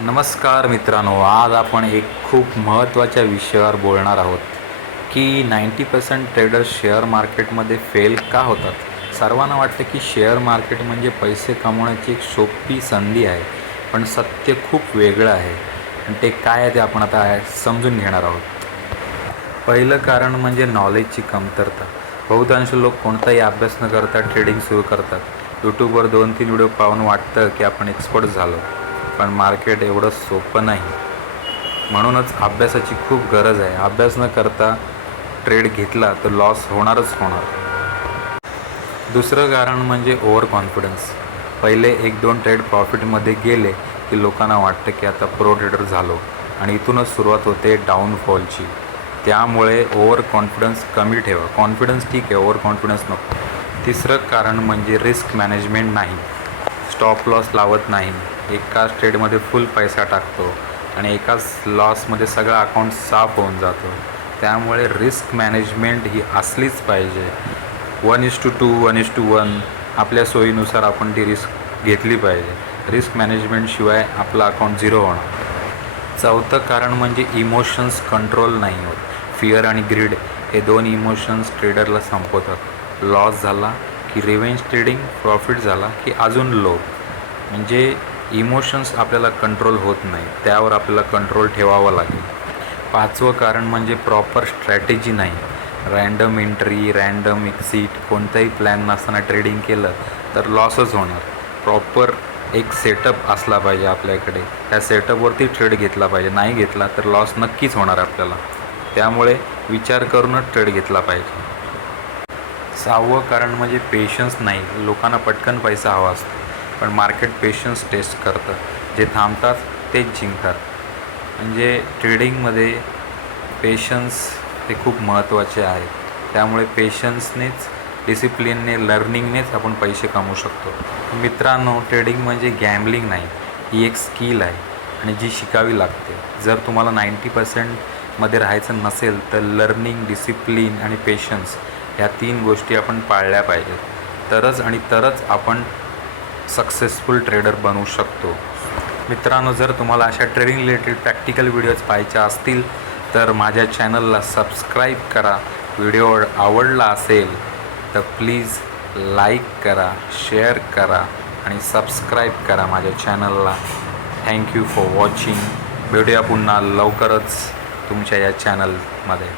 नमस्कार मित्रांनो, आज आपण एक खूप महत्त्वाच्या विषयावर बोलणार आहोत की 90% ट्रेडर्स शेअर मार्केटमध्ये फेल का होतात. सर्वांना वाटतं की शेअर मार्केट म्हणजे पैसे कमवण्याची एक सोपी संधी आहे, पण सत्य खूप वेगळं आहे. आणि ते काय आहे ते आपण आता समजून घेणार आहोत. पहिलं कारण म्हणजे नॉलेजची कमतरता. बहुतांश लोक कोणताही अभ्यास न करता ट्रेडिंग सुरू करतात. यूट्यूबवर 2-3 व्हिडिओ पाहून वाटतं की आपण एक्सपर्ट झालो, पण मार्केट एवढं सोपं नाही. म्हणूनच अभ्यासाची खूप गरज आहे. अभ्यास न करता ट्रेड घेतला तर लॉस होणारच होणार. दुसरं कारण म्हणजे ओव्हर कॉन्फिडन्स. पहिले 1-2 ट्रेड प्रॉफिटमध्ये गेले की लोकांना वाटतं की आता प्रो ट्रेडर झालो, आणि इथूनच सुरुवात होते डाऊनफॉलची. त्यामुळे ओव्हर कॉन्फिडन्स कमी ठेवा. कॉन्फिडन्स ठीक आहे, ओव्हर कॉन्फिडन्स नको. तिसरं कारण म्हणजे रिस्क मॅनेजमेंट नाही. स्टॉप लॉस लावत नाही. एकाच ट्रेडमध्ये फुल पैसा टाकतो आणि एकाच लॉसमध्ये सगळा अकाउंट साफ होऊन जातो. त्यामुळे रिस्क मॅनेजमेंट ही असलीच पाहिजे. 1:2, 1:1 आपल्या सोयीनुसार आपण ती रिस्क घेतली पाहिजे. रिस्क मॅनेजमेंटशिवाय आपलं अकाउंट झिरो होणार. चौथं कारण म्हणजे इमोशन्स कंट्रोल नाही होत. फिअर आणि ग्रीड हे 2 इमोशन्स ट्रेडरला संपवतात. लॉस झाला की रिव्हेंज ट्रेडिंग, प्रॉफिट झाला की अजून लो. म्हणजे इमोशन्स आपल्याला कंट्रोल होत नाही, त्यावर आपल्याला कंट्रोल ठेवावा लागेल. पाचवं कारण म्हणजे प्रॉपर स्ट्रॅटेजी नाही. रँडम एंट्री, रँडम एक्झिट, कोणताही प्लॅन नसताना ट्रेडिंग केलं तर लॉसच होणार. प्रॉपर एक सेटअप असला पाहिजे आपल्याकडे. त्या सेटअपवरती ट्रेड घेतला पाहिजे. नाही घेतला तर लॉस नक्कीच होणार आपल्याला. त्यामुळे विचार करूनच ट्रेड घेतला पाहिजे. सहावं कारण म्हणजे पेशन्स नाही. लोकांना पटकन पैसा हवा असतो, पण मार्केट पेशन्स टेस्ट करतं. जे थांबतात तेच जिंकतात. म्हणजे ट्रेडिंगमध्ये पेशन्स हे खूप महत्त्वाचे आहे. त्यामुळे पेशन्सनेच, डिसिप्लिनने, लर्निंगनेच आपण पैसे कमवू शकतो. मित्रांनो, ट्रेडिंग म्हणजे गॅम्बलिंग नाही, ही एक स्किल आहे आणि जी शिकावी लागते. जर तुम्हाला 90% राहायचं नसेल तर लर्निंग, डिसिप्लिन आणि पेशन्स ह्या 3 गोष्टी आपण पाळल्या पाहिजेत. तरच आपण सक्सेसफुल ट्रेडर बनवू शकतो. मित्रांनो, जर तुम्हाला अशा ट्रेडिंग रिलेटेड प्रॅक्टिकल व्हिडिओज पाहायच्या असतील तर माझ्या चॅनलला सबस्क्राईब करा. व्हिडिओ आवडला असेल तर प्लीज लाईक करा, शेअर करा आणि सबस्क्राईब करा माझ्या चॅनलला. Thank you for watching. भेटूया पुन्हा लवकरच तुमच्या या चॅनलमध्ये.